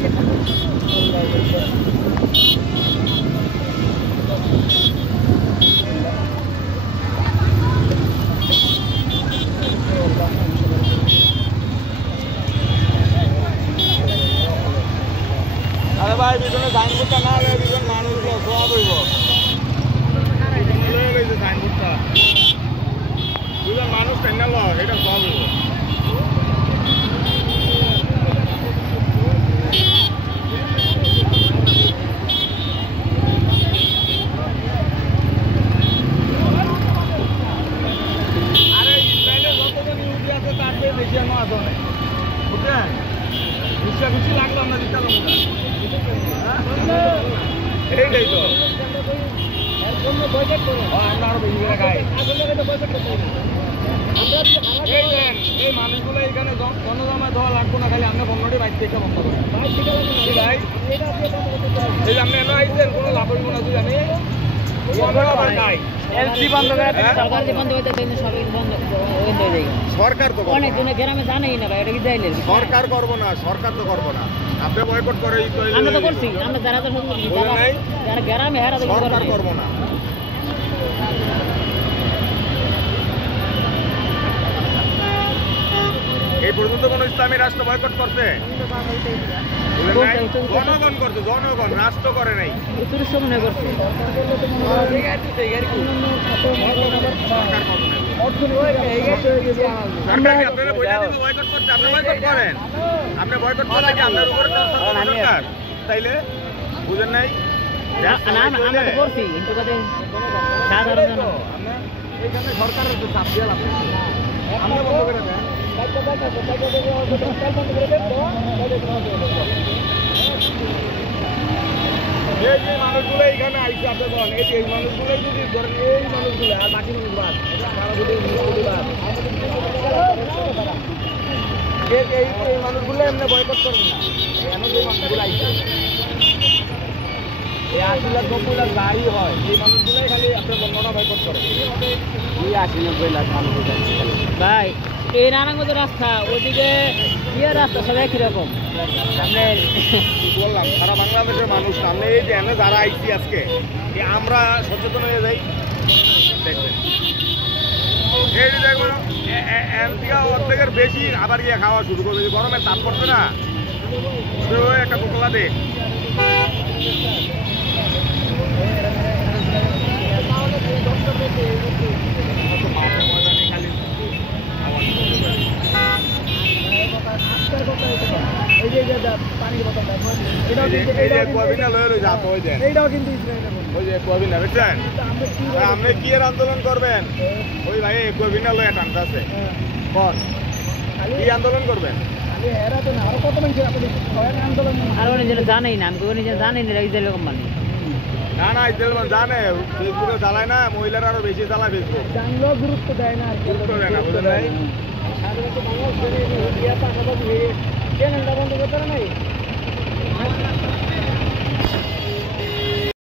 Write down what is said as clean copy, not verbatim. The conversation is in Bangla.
আরে ভাই বিজনে সাইনবোর্ডটা না হলে বিজন মানুষগুলো সব হইব সাইনবোর্ডটা বিজন মানুষ কেন এটা সব হইব আরে ইসরায়েলের যতজন ইহুদি আছে তার চেয়ে বেশি আমার আছে অনেক বুঝছেন বেশি লাগলো আমরা দিতে পারবো এইটাই তো আমরা আরো বেশি করে খাই এই মানুষগুলো এইখানে গণজমায় দেওয়া লাগবো না খালি আমরা বন্যটি বাইক থেকে বন্ধ করি ভাই এই যে আপনি এনে আইছেন কোনো লাভ হইব না যদি আমি সরকার তো অনেক জনে গ্রামে জানেই না ভাই এটা কি যাইলে সরকার করবো না সরকার তো করবো না আপনি বয়কট করে আমরা তো করছি আমরা যারা যারা গ্রামে হারা সরকার করবো না এই পর্যন্ত কোন ইসলামী রাষ্ট্র বয়কট করছে জনগণ করছে জনগণ রাষ্ট্র করে নাই আপনি বয়কট করলে কি আপনার উপরে সরকার তাইলে বুঝেন নাই সরকারের চাপ দিয়ে আমরা বন্ধ করে দেন এই যে মানুষগুলো এইখানে আইসে আপনি বলেন এই মানুষগুলো যদি ধরেন এই মানুষগুলো আর বাকি মানুষ বাদ এই মানুষগুলো এমনি বয়কট করবেন না এমন যে মানুষগুলো আইসে এই ৮০ লাখ ৯০ লাখ গাড়ি হয় এই মানুষগুলোই খালি আপনার বন্ধটা বয়কট করে এই ৮০-৯০ লাখ মানুষ ভাই এই নারায়ণগঞ্জ রাস্তা ওইদিকে ইয়ে রাস্তা সব একই রকম সামনে বললাম সারা বাংলাদেশের মানুষ সামনে এই যে এনে যারা আইছি আজকে আমরা সচেতন হয়ে যাই দেখবেন এই দেখবেন এমপিকা অর্ধেকের বেশি আবার গিয়ে খাওয়া শুরু করবে গরমের তাপ পড়ছে না একটা বোতলা দে আপনি কি এর আন্দোলন করবেন ওই ভাই কবিনা লয়ে টানতে আছে কি আন্দোলন করবেন জানেই না আমি জানেই না কোম্পানি না না জানে ফেসবুকে চালায় না মহিলারা আরো বেশি চালায় ফেসবুক জানলেও গুরুত্ব দেয় না গুরুত্ব দেয় না বুঝলেন নাই চ্যানেলটা বন্ধ করতে নাই